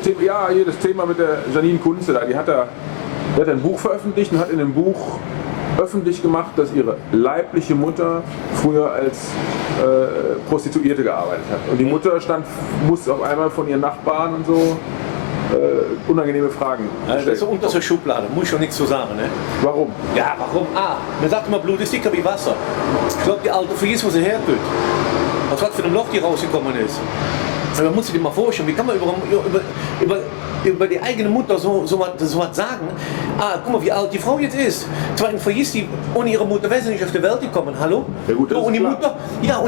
Thema, ja, hier das Thema mit der Janine Kunze da, die hat ein Buch veröffentlicht und hat in dem Buch öffentlich gemacht, dass ihre leibliche Mutter früher als Prostituierte gearbeitet hat. Und die Mutter musste auf einmal von ihren Nachbarn und so unangenehme Fragen stellen. Das ist so unter der Schublade, muss ich schon nichts zu sagen. Ne? Warum? Ja, warum? Man sagt immer, Blut ist dicker wie Wasser. Ich glaube, die Alte vergisst, wo sie hertut. Aus was für einem Loch die rausgekommen ist. Aber man muss sich mal vorstellen, wie kann man über die eigene Mutter so was sagen? Guck mal, wie alt die Frau jetzt ist. Zweitens vergisst die, ohne ihre Mutter wäre sie nicht auf die Welt gekommen. Hallo? Ja, gut, und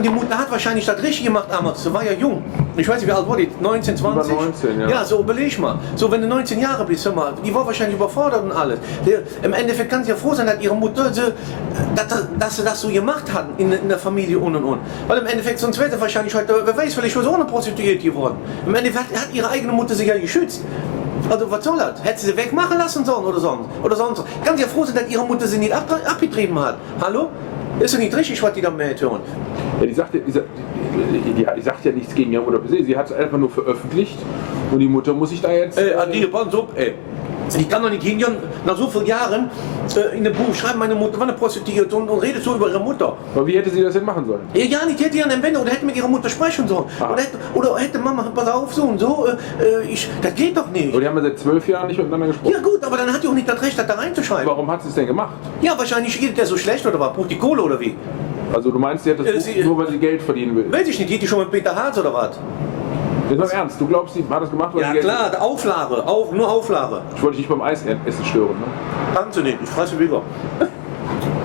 die Mutter hat wahrscheinlich das richtig gemacht damals. Sie war ja jung. Ich weiß nicht, wie alt war die? 19, 20? Über 19, ja. Ja, so überleg mal. So, wenn du 19 Jahre bist, hör mal, die war wahrscheinlich überfordert und alles. Im Endeffekt kann sie ja froh sein, dass ihre Mutter, dass sie das so gemacht hat in der Familie und. Weil im Endeffekt, sonst wäre sie wahrscheinlich heute, wer weiß, vielleicht war sie auch eine Prostituierte geworden. Im Endeffekt hat ihre eigene Mutter sich ja geschützt. Also was soll das? Hätte sie wegmachen lassen sollen oder sonst? Kann sie ja froh sein, dass ihre Mutter sie nicht abgetrieben hat. Hallo? Ist doch nicht richtig, was die da mehr hören. Ja, die sagt ja nichts gegen ihre Mutter. Sie hat es einfach nur veröffentlicht und die Mutter muss sich da jetzt... Ich kann doch nicht hingehen, nach so vielen Jahren in einem Buch schreiben, meine Mutter war eine Prostituierte und redet so über ihre Mutter. Aber wie hätte sie das denn machen sollen? Ja, nicht, hätte ihren Wende oder hätte mit ihrer Mutter sprechen sollen. Oder hätte Mama, pass auf, so und so, das geht doch nicht. Aber die haben ja seit 12 Jahren nicht miteinander gesprochen. Ja gut, aber dann hat die auch nicht das Recht, das da reinzuschreiben. Warum hat sie es denn gemacht? Ja, wahrscheinlich geht der so schlecht oder was, braucht die Kohle oder wie? Also du meinst, sie hat das Buch nur, weil sie Geld verdienen will? Weiß ich nicht, geht die schon mit Peter Harz oder was? Jetzt mal im Ernst, du glaubst, sie hat das gemacht, weil Ja sie Geld... klar, Auflage, nur Auflage. Ich wollte dich nicht beim Eisessen stören, ne? Kannst du nicht, ich fresse wieder.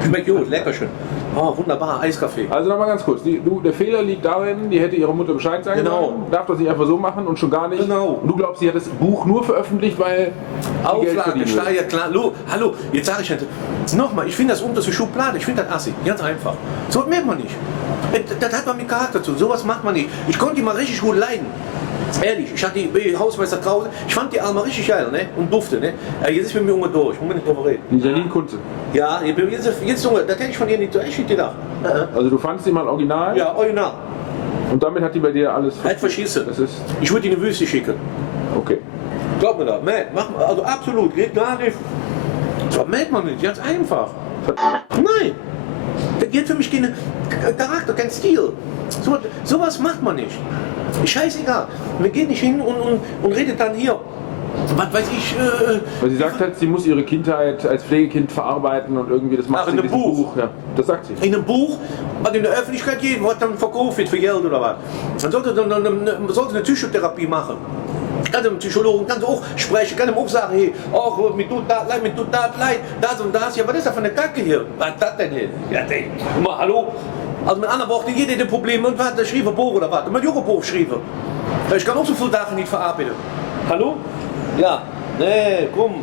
Schmeckt gut, lecker schön. Oh, wunderbar, Eiskaffee. Also nochmal ganz kurz, der Fehler liegt darin, die hätte ihrer Mutter Bescheid sagen sollen, darf das nicht einfach so machen und schon gar nicht. Genau. Und du glaubst, sie hat das Buch nur veröffentlicht, weil sie Geld Auflage, verdienen will. ja klar. Hallo, jetzt sage ich nochmal, ich finde das unterste Schublade, ich finde das assi, ganz einfach. So merkt man nicht. Das hat man mit Charakter zu, sowas macht man nicht. Ich konnte die mal richtig gut leiden. Ehrlich, ich hatte die Hausmeister draußen, ich fand die Alma richtig geil, ne? Und dufte, ne? Jetzt ist mit mir Junge durch, muss man nicht drüber reden. Die Janine Kunze. Ja, jetzt Junge, das hätte ich von ihr nicht so echt nicht gedacht. Also du fandst sie mal original? Ja, original. Und damit hat die bei dir alles... Halt verschießen. Das ist... Ich würde die in die Wüste schicken. Okay. Glaub mir das, also absolut, geht gar nicht. Das merkt man nicht, ganz einfach. Nein, das geht für mich kein Charakter, kein Stil. Sowas macht man nicht. Scheißegal. Wir gehen nicht hin und redet dann hier. Was weiß ich. Weil sie sagt halt, sie muss ihre Kindheit als Pflegekind verarbeiten und irgendwie das macht sie in diesem Buch. Ja, das sagt sie. In einem Buch, was in der Öffentlichkeit geht, was dann verkauft wird für Geld oder was. Dann sollte eine Psychotherapie machen. Kann dem Psychologen kannst du auch sprechen, kann ihm auch sagen, hey, oh, mir tut das leid, das und das. Ja, was ist das für eine Kacke hier? Was ist das denn hier? Ja, guck mal, hallo? Also mit anderen Worten, jeder hat ein Problem und was, der schrieb ein Buch oder was? Und mit Jungen Buch schrieb. Ich kann auch so viele Sachen nicht verarbeiten. Hallo? Ja, nee, komm.